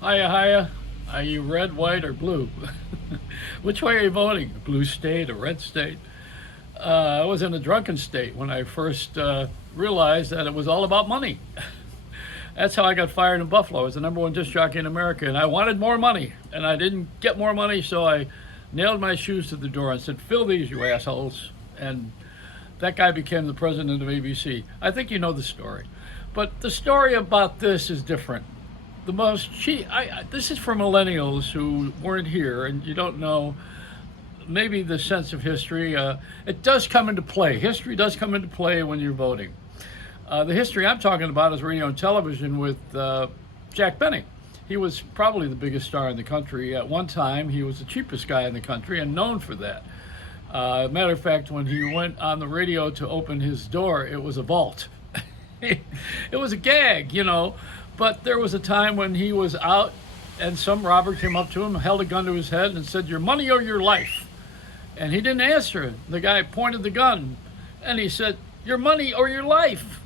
Hiya, hiya. Are you red, white, or blue? Which way are you voting? A blue state, a red state? I was in a drunken state when I first realized that it was all about money. That's how I got fired in Buffalo. I was the number one disc jockey in America, and I wanted more money, and I didn't get more money, so I nailed my shoes to the door and said, "Fill these, you assholes." And that guy became the president of ABC. I think you know the story. But the story about this is different. The most cheap. This is for millennials who weren't here and you don't know maybe the sense of history. It does come into play. History does come into play when you're voting. The history I'm talking about is radio and television with Jack Benny. He was probably the biggest star in the country. At one time, he was the cheapest guy in the country and known for that. Matter of fact, when he went on the radio to open his door, it was a vault. It was a gag, you know. But there was a time when he was out and some robber came up to him, held a gun to his head, and said, "Your money or your life?" And he didn't answer. The guy pointed the gun and he said, "Your money or your life?"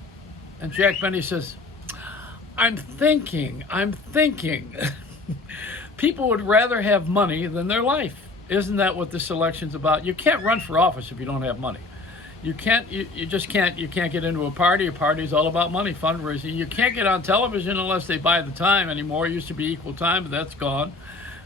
And Jack Benny says, I'm thinking. People would rather have money than their life. Isn't that what this election's about? You can't run for office if you don't have money. You just can't. You can't get into a party. A party is all about money, fundraising. You can't get on television unless they buy the time anymore. It used to be equal time, but that's gone.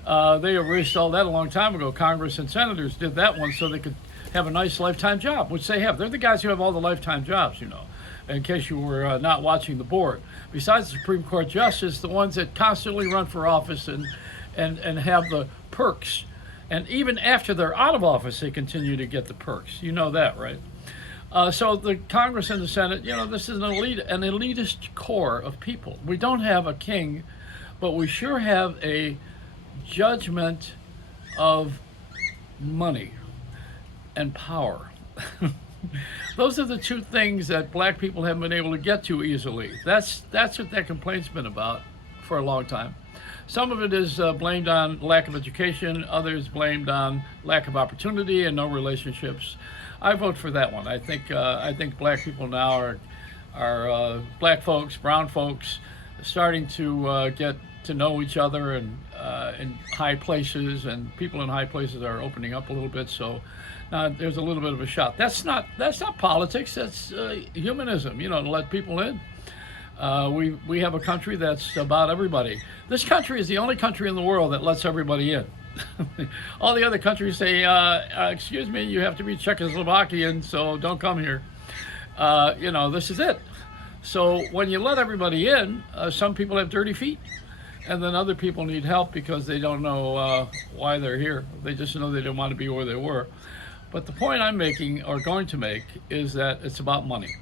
They erased all that a long time ago. Congress and senators did that one so they could have a nice lifetime job, which they have. They're the guys who have all the lifetime jobs, you know, in case you were not watching the board. Besides the Supreme Court justice, the ones that constantly run for office and have the perks. And even after they're out of office, they continue to get the perks. You know that, right? So the Congress and the Senate, you know, this is an elitist core of people. We don't have a king, but we sure have a judgment of money and power. Those are the two things that black people haven't been able to get to easily. That's what that complaint's been about for a long time. Some of it is blamed on lack of education, others blamed on lack of opportunity and no relationships. I vote for that one. I think black people now are black folks, brown folks, starting to get to know each other and in high places, and people in high places are opening up a little bit. So now there's a little bit of a shot. That's not politics. That's humanism. You know, to let people in. We have a country that's about everybody. This country is the only country in the world that lets everybody in. All the other countries say, "Excuse me, you have to be Czechoslovakian, so don't come here." You know, this is it. So when you let everybody in, some people have dirty feet, and then other people need help because they don't know why they're here. They just know they don't want to be where they were. But the point I'm making, or going to make, is that it's about money.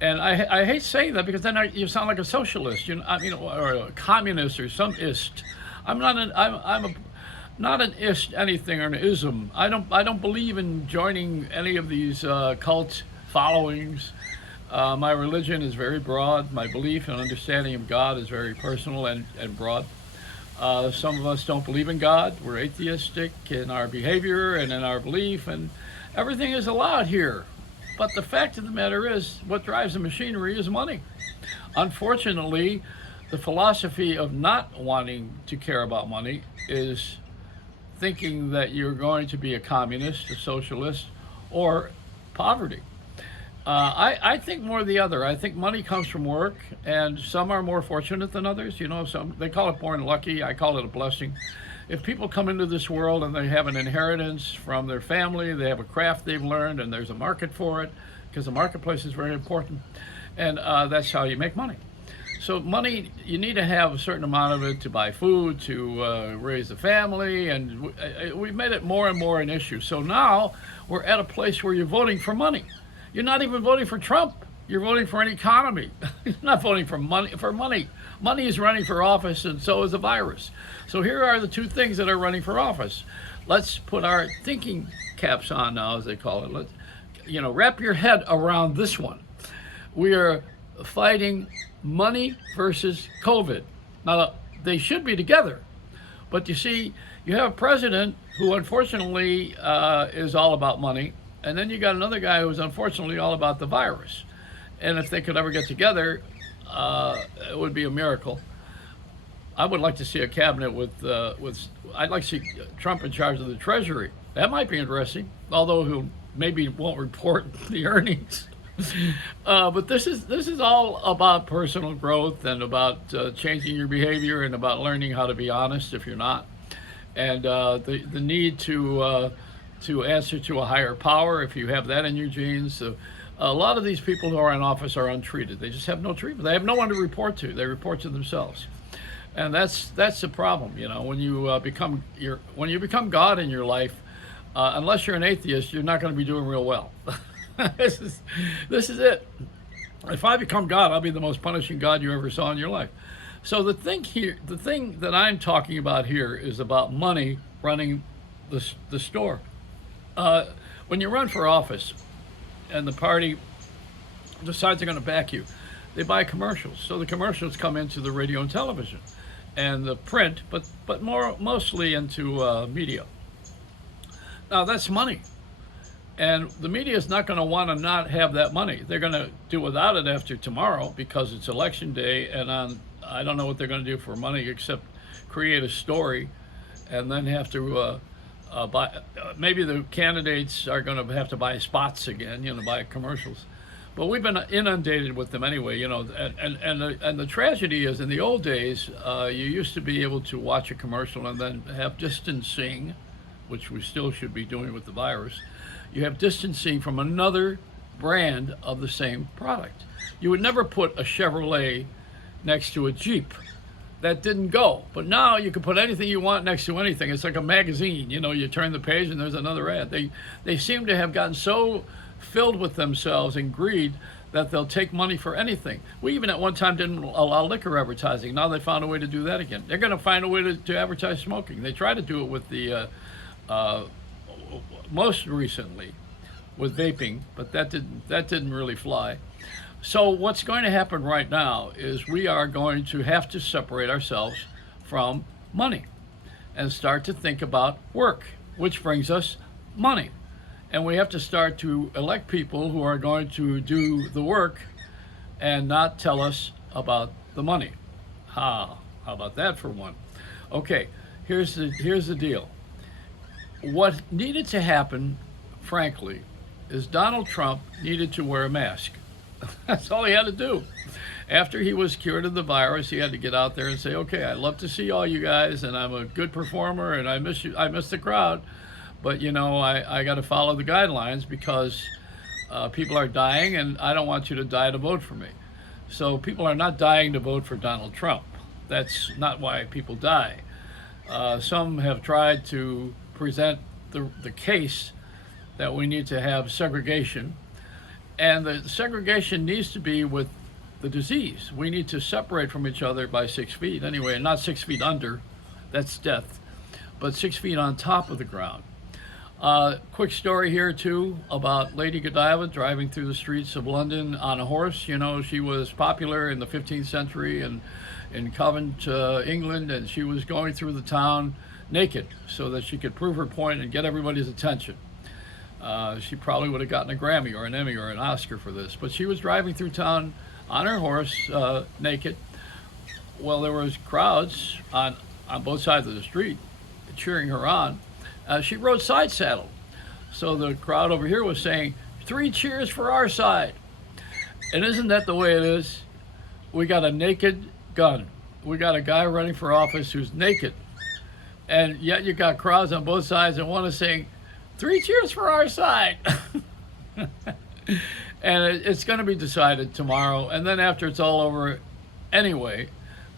And I hate saying that because then you sound like a socialist, you know, I mean, or a communist or some ist. I'm not an ist anything or an ism. I don't believe in joining any of these cult followings. My religion is very broad. My belief and understanding of God is very personal and broad. Some of us don't believe in God. We're atheistic in our behavior and in our belief, and everything is allowed here. But the fact of the matter is, what drives the machinery is money. Unfortunately, the philosophy of not wanting to care about money is thinking that you're going to be a communist, a socialist, or poverty. I think more the other. I think money comes from work, and some are more fortunate than others. You know, some they call it born lucky. I call it a blessing. If people come into this world and they have an inheritance from their family, they have a craft they've learned, and there's a market for it, because the marketplace is very important, and that's how you make money. So money, you need to have a certain amount of it to buy food, to raise a family, and we've made it more and more an issue. So now we're at a place where you're voting for money. You're not even voting for Trump. You're voting for an economy. You're not voting for money. For money, money is running for office, and so is the virus. So here are the two things that are running for office. Let's put our thinking caps on now, as they call it. Let's, wrap your head around this one. We are fighting money versus COVID. Now, they should be together. But you see, you have a president who unfortunately is all about money, and then you got another guy who's unfortunately all about the virus. And if they could ever get together, it would be a miracle. I would like to see a cabinet with. I'd like to see Trump in charge of the Treasury. That might be interesting, although who maybe won't report the earnings. But this is all about personal growth and about changing your behavior and about learning how to be honest if you're not, and the need to answer to a higher power if you have that in your genes. So a lot of these people who are in office are untreated. They just have no treatment. They have no one to report to. They report to themselves, and that's the problem. You know, when you become God in your life, unless you're an atheist, you're not going to be doing real well. this is it. If I become God, I'll be the most punishing God you ever saw in your life. So the thing that I'm talking about here is about money running the store. When you run for office and the party decides they're going to back you, they buy commercials. So the commercials come into the radio and television and the print, but mostly into media. Now that's money. And the media is not going to want to not have that money. They're going to do without it after tomorrow because it's election day, and I don't know what they're going to do for money except create a story and then have to buy. Maybe the candidates are going to have to buy spots again, buy commercials. But we've been inundated with them anyway, and the tragedy is in the old days, you used to be able to watch a commercial and then have distancing, which we still should be doing with the virus. You have distancing from another brand of the same product. You would never put a Chevrolet next to a Jeep. That didn't go. But now you can put anything you want next to anything. It's like a magazine. You turn the page and there's another ad. They seem to have gotten so filled with themselves and greed that they'll take money for anything. We even at one time didn't allow liquor advertising. Now they found a way to do that again. They're going to find a way to advertise smoking. They tried to do it with the most recently with vaping, but that didn't really fly. So what's going to happen right now is we are going to have to separate ourselves from money and start to think about work, which brings us money. And we have to start to elect people who are going to do the work and not tell us about the money. How about that for one? Okay, here's the deal. What needed to happen, frankly, is Donald Trump needed to wear a mask. That's all he had to do. After he was cured of the virus, he had to get out there and say, okay, I'd love to see all you guys, and I'm a good performer, and I miss you. I miss the crowd, but I got to follow the guidelines because people are dying, and I don't want you to die to vote for me. So people are not dying to vote for Donald Trump. That's not why people die. Some have tried to present the case that we need to have segregation, and the segregation needs to be with the disease. We need to separate from each other by 6 feet anyway, and not 6 feet under, that's death, but 6 feet on top of the ground. Quick story here too about Lady Godiva driving through the streets of London on a horse. She was popular in the 15th century and in Covent, England, and she was going through the town naked so that she could prove her point and get everybody's attention. She probably would have gotten a Grammy or an Emmy or an Oscar for this, but she was driving through town on her horse, naked. Well, there was crowds on both sides of the street cheering her on. She rode side saddle, so the crowd over here was saying, 3 cheers for our side. And isn't that the way it is? We got a naked gun. We got a guy running for office who's naked. And yet you got crowds on both sides and one is saying, 3 cheers for our side. And it's going to be decided tomorrow. And then after it's all over, anyway,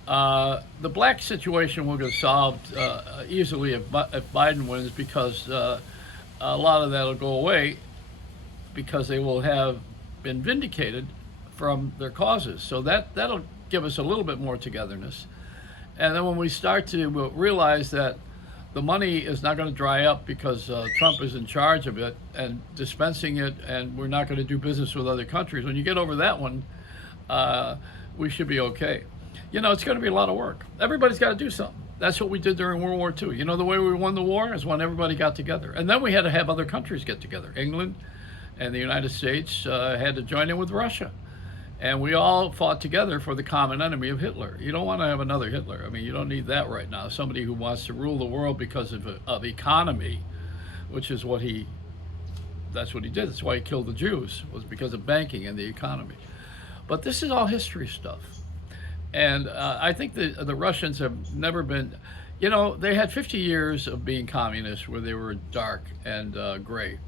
the black situation will get solved easily if Biden wins, because a lot of that will go away because they will have been vindicated from their causes. So that'll give us a little bit more togetherness. And then when we start to realize that the money is not going to dry up because Trump is in charge of it and dispensing it, and we're not going to do business with other countries. When you get over that one, we should be okay. It's going to be a lot of work. Everybody's got to do something. That's what we did during World War II. The way we won the war is when everybody got together. And then we had to have other countries get together. England and the United States had to join in with Russia. And we all fought together for the common enemy of Hitler. You don't want to have another Hitler. I mean, you don't need that right now. Somebody who wants to rule the world because of economy, which is what that's what he did. That's why he killed the Jews, was because of banking and the economy. But this is all history stuff. And I think the Russians have never been, they had 50 years of being communist where they were dark and gray.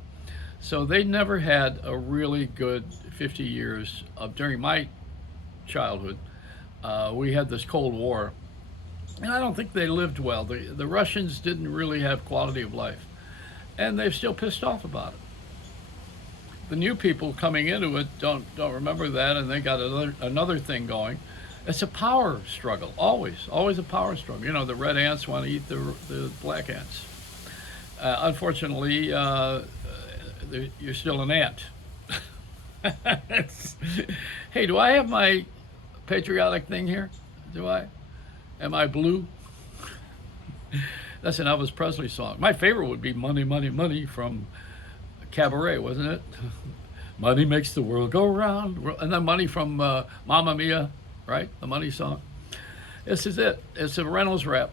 So they never had a really good 50 years of, during my childhood, we had this Cold War, and I don't think they lived well. The Russians didn't really have quality of life, and they're still pissed off about it. The new people coming into it don't remember that, and they got another thing going. It's a power struggle, always a power struggle. The red ants want to eat the black ants. Unfortunately, you're still an ant. Hey, do I have my patriotic thing here? Do I? Am I blue? That's an Elvis Presley song. My favorite would be Money, Money, Money from Cabaret, wasn't it? Money makes the world go round. And then Money from Mamma Mia, right? The Money song. This is it. It's a Reynolds rap.